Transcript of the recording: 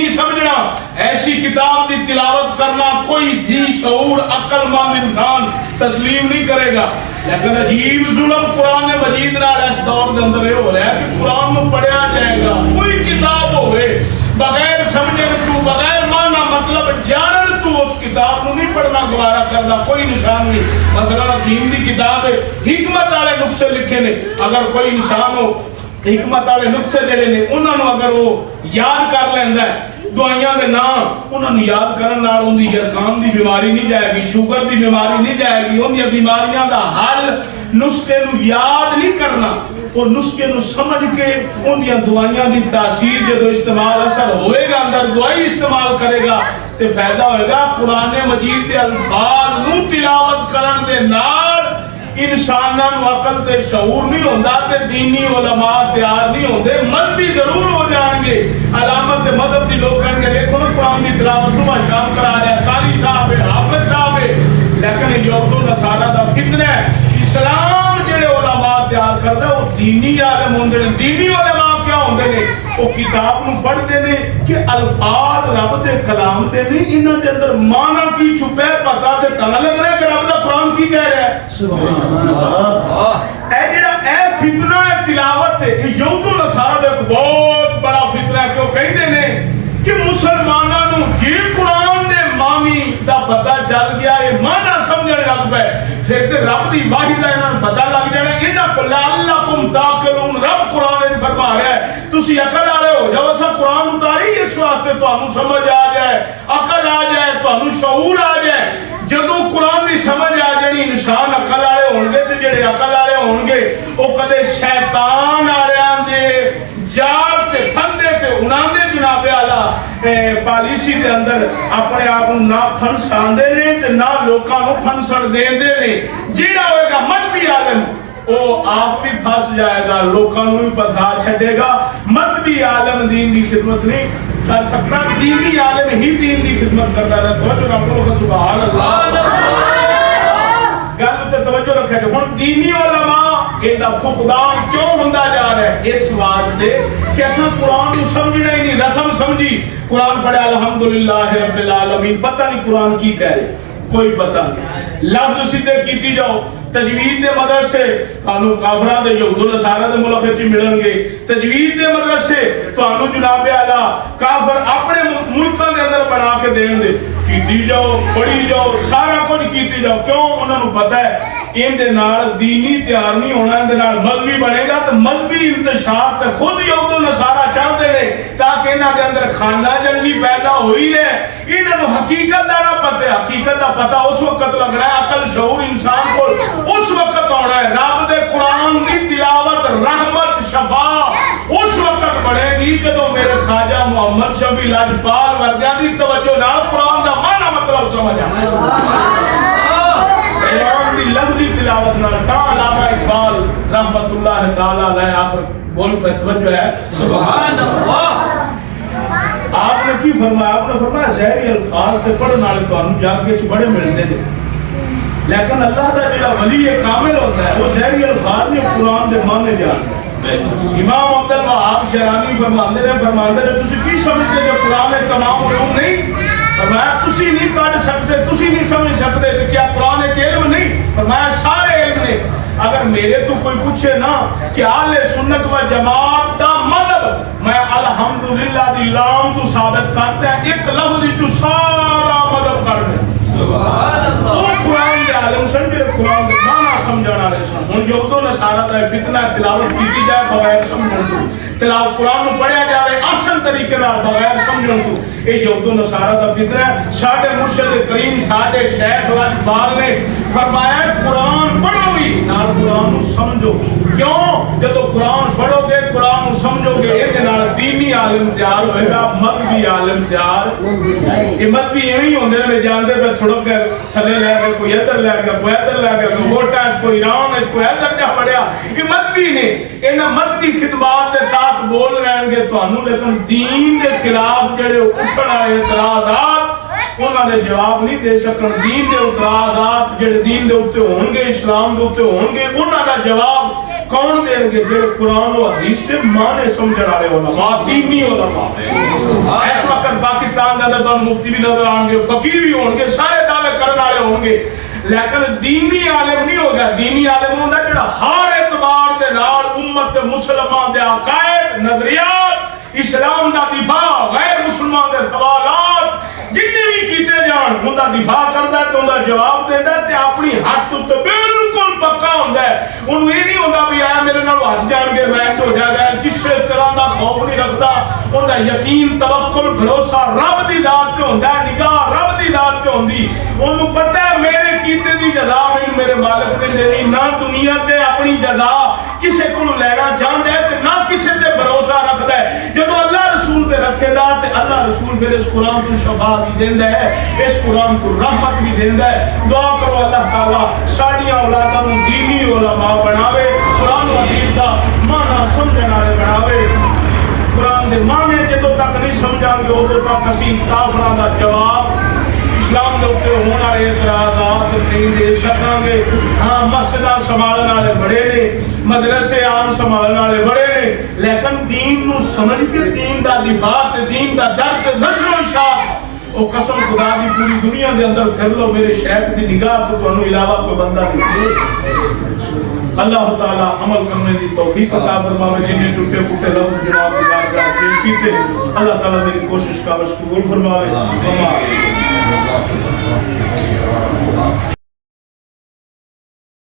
نہیں سمجھنا، ایسی کتاب دی تلاوت کرنا کوئی ذی شعور عقل مند انسان تسلیم نہیں کرے گا۔ لیکن عجیب ظلم قرآن مجید نال اس دور دے اندر یہ ہو رہا ہے کہ قرآن کو پڑھیا جائے گا، کوئی کتاب ہوئے بغیر سمجھے تو بغیر معنی مطلب جانن تو اس کتاب کو نہیں پڑھنا گوارا کرنا، کوئی نشان نہیں۔ مثلا حکیم دی کتاب ہے، حکمت والے نقصے لکھے نے، اگر کوئی انسان ہو حکمت والے نقصے جڑے نے انہاں نو اگر وہ یاد کر لیندا ہے، دعائیاں دے نام انہاں نو یاد کرن نال اون دی زکام دی بیماری نہیں جائے گی، شوگر دی بیماری نہیں جائے گی، اون دی بیماریاں دا حل نسخے نو یاد نہیں کرنا، وہ نسخے نو سمجھ کے اون دی دعائیاں دی تاثیر جدو استعمال اثر ہوئے گا، اندر دعائی استعمال کرے گا تے فائدہ ہوئے گا۔ قرآن مجید دے الفاظ نو تلاوت کرن دے نال انساناں نو عقل تے شعور نہیں ہوندا تے دینی علماء تیار نہیں ہوندے، مذہبی ضرور ہو جان گے، علامت مذہب دی لوگ کہن گے دیکھو نا قرآن دی تلاوت صبح شام کرا رہا ہے، قاری صاحب ہے، حافظ صاحب ہے، لیکن یہود و نصارہ دا فتنہ ہے۔ اسلام جڑے علماء تیار کردا وہ دینی عالم ہوندے نے۔ دینی علماء کیا ہوندے نے؟ وہ کتاب نو پڑھدے نے کہ الفاظ رب دے کلام دے نہیں، انہاں دے اندر معنی کی چھپے پتہ تے تاں لگ رہا ہے کہ رب دا قرآن کی کہہ رہا ہے۔ سبحان اللہ۔ اے جڑا اے فتنہ ہے تلاوت تے، یہود و نصارہ دا ایک بہت بڑا فتنہ ہے کہ وہ کہندے نے کہ مسلماناں نو جے قرآن دے معنی دا پتہ چل گیا، یہ معنی سمجھن لگ پے، پھر تے رب دی واحد ہے انہاں نوں پتہ لگ جانا، انہاں کو لعلکم تعقلون، رب قرآن نے فرما رہا ہے تسی عقل والے ہو جاؤ، اسا قرآن اتاری اس واسطے تانوں سمجھ آ جائے، عقل آ جائے، تانوں شعور آ جائے۔ جدوں قرآن دی سمجھ آ جانی انسان عقل والے ہون گے تے جڑے عقل والے ہون گے وہ کدے شیطان والیاں دے جال تے پھندے تے انہاں دے جناب اعلی پالیسی دے اندر اپنے آپ کو نہ پھنساندے نے تے نہ لوکاں نوں پھنسن دیندے نے۔ جیڑا ہوئے گا مذہبی عالم وہ آپ بھی پھنس جائے گا، لوکاں نوں بھی بتا چھڈے گا۔ مذہبی عالم دین دی خدمت نہیں کر سکتا، دینی عالم ہی دین دی خدمت کرتا ہے۔ توجہ رکھو، سبحان اللہ۔ گل تے توجہ رکھے جو ہن دینی علماء دا فقدان کیوں ہوندا جا رہا ہے؟ اس واسطے کہ اساں قرآن کو سمجھنا ہی نہیں، رسم سمجھی، قرآن پڑھے الحمدللہ رب العالمین، پتہ نہیں قرآن کی کہہ رہے، کوئی پتہ نہیں، لفظ سیدھے کیتی جاؤ۔ تجوید دے مدرسے تانوں کافراں دے یہود و نصارہ دے ملک وچ ملن گے، تجوید دے مدرسے تانوں جناب اعلی کافر اپنے ملکاں دے اندر بنا کے دین دے، کیتی جاؤ، پڑھی جاؤ، سارا کچھ کیتی جاؤ۔ کیوں؟ انہاں نوں پتہ ہے ان دے نال دینی تیار نہیں ہونا، ان دے نال مذہبی بنے گا تو مذہبی انتشار تے خود یہود و نصارہ چاہتے ہیں تاکہ انہاں دے اندر خانہ جنگی پیدا ہوئی ہے۔ انہاں نوں حقیقت دا نہ پتہ ہے، حقیقت دا پتہ اس وقت لگنا ہے، عقل شعور انسان کو اس وقت ہونا ہے۔ رب دے قرآن دی تلاوت رحمت شفا اس وقت بڑھے گی جدو میرے خواجہ محمد شفیع لاجپال ورگیاں دی توجہ نال قرآن دا معنی مطلب سمجھ آئے، قرآن دی لفظی تلاوت نال۔ تا علامہ اقبال رحمت اللہ تعالی علیہ آخر بول پہ توجہ ہے، سبحان اللہ۔ آپ نے کی فرمایا؟ آپ نے فرمایا زہری الفاظ سے پڑھن والے تانوں جاگے چ بڑے ملتے ہیں، لیکن اللہ دا جڑا ولی کامل ہوتا ہے وہ زہری الفاظ نے قرآن دے معنی جانتا ہے۔ امام عبد الوہاب شیرانی فرماندے نے تسی کی سمجھتے جو قرآن تمام علوم نہیں؟ فرمایا تسی نہیں پڑھ سکتے، تسی نہیں سمجھ سکتے کہ کیا قرآن ایک علم نہیں؟ فرمایا سارے علم نے۔ اگر میرے تو کوئی پوچھے نا کہ اہل سنت و جماعت دا مذہب، میں الحمدللہ دی لام تو ثابت کرتا ہے، ایک لفظ جو سارا مذہب کر دے۔ سبحان اللہ۔ وہ قرآن دے عالم سن جڑے قرآن دے معنی سمجھن والے سن۔ ہن یہود و نصارہ دا فتنہ تلاوت کیتی جائے بغیر سمجھن تو، تلاوت قرآن نو پڑھیا جاوے اصل طریقے نال بغیر سمجھن تو، اے یہود و نصارہ دا فتنہ ہے۔ ساڈے مرشد کریم ساڈے شیخ لاجپال نے فرمایا قرآن پڑھو بھی نال قرآن نو سمجھو۔ کیوں؟ جدو قرآن پڑھو گے، قرآن نو سمجھو گے، اے دے نال دینی عالم تیار ہوئے گا، مذہبی عالم تیار۔ یہ مذہبی ایویں ہوندے نے جاندے پہ تھوڑا کر تھلے لے گئے، کوئی ادھر لے گیا، کوئی ادھر لے گیا، کوئی ووٹاں وچ، کوئی ایران وچ، کوئی ادھر جا پڑیا۔ یہ مذہبی نے، انہاں مذہبی خدمات دے تحت بول رہے گے تانوں، لیکن دین دے خلاف جڑے اٹھن والے اعتراضات انہاں نے جواب نہیں دے سکن۔ دین دے اعتراضات جڑے دین دے اوتے ہون گے، اسلام دے اوتے ہون گے، انہاں دا جواب کون دیں گے؟ جو قرآن و حدیث کے معنی سمجھنے والے علماء، دینی علماء ہیں۔ اس وقت پاکستان کے اندر مفتی بھی نظر آئیں گے، فقیر بھی ہوں گے، سارے دعوے کرنے والے ہوں گے، لیکن دینی عالم نہیں ہوگا۔ دینی عالم ہوتا ہے جڑا ہر اعتبار دے نال امت مسلمان دے عقائد، نظریات، اسلام دا دفاع، غیر مسلمان دے سوالات جنہیں بھی کیتے جان ان دا دفاع کرتا ہے، تو ان دا جواب دیتا ہے، اپنی حد تو بالکل پکا ہوتا ہے۔ انہوں یہ نہیں ہوتا بھی آیا میرے نال ہاتھ جان کے میں ہو جائے گا، کسی طرح دا خوف نہیں رکھتا۔ ان دا یقین، توکل، بھروسہ رب دی ذات پہ ہوتا ہے، نگاہ رب دی ذات پہ ہوندی۔ انہوں پتہ ہے میرے کیتے دی جزا میں میرے مالک نے دینی، نہ دنیا تے اپنی جزا کسے کو لینا چاہتا ہے نہ کسے تے بھروسہ رکھتا ہے۔ جب اللہ رسول تے رکھے دا تے اللہ رسول پھر اس قرآن کو شفا بھی دیندہ ہے، اس قرآن کو رحمت بھی دیندہ ہے۔ دعا کرو اللہ تعالیٰ ساڑیاں اولاداں دینی علماء بناوے، قرآن و حدیث کا معنی سمجھنے والے بناوے۔ قرآن دے معنی جدوں تک نہیں سمجھا گے ادوں تک اسی کافراں دا جواب اسلام دے اوپر ہونے والے اعتراضات نہیں دے سکاں گے۔ ہاں مسجداں سنبھالنے والے بڑے نے، مدرسے عام سنبھالنے والے بڑے نے، لیکن دین نو سمجھ کے دین دا دفاع تے دین دا درد نشر و اشاعت او قسم خدا دی پوری دنیا دے اندر پھر لو، میرے شیخ دی نگاہ تو تانوں علاوہ کوئی بندہ نہیں۔ اللہ تعالی عمل کرنے دی توفیق عطا فرماوے۔ جنہیں ٹوٹے پھوٹے لفظ جناب کی بارگاہ پیش کیتے اللہ تعالی میری کوشش کا قبول فرماوے۔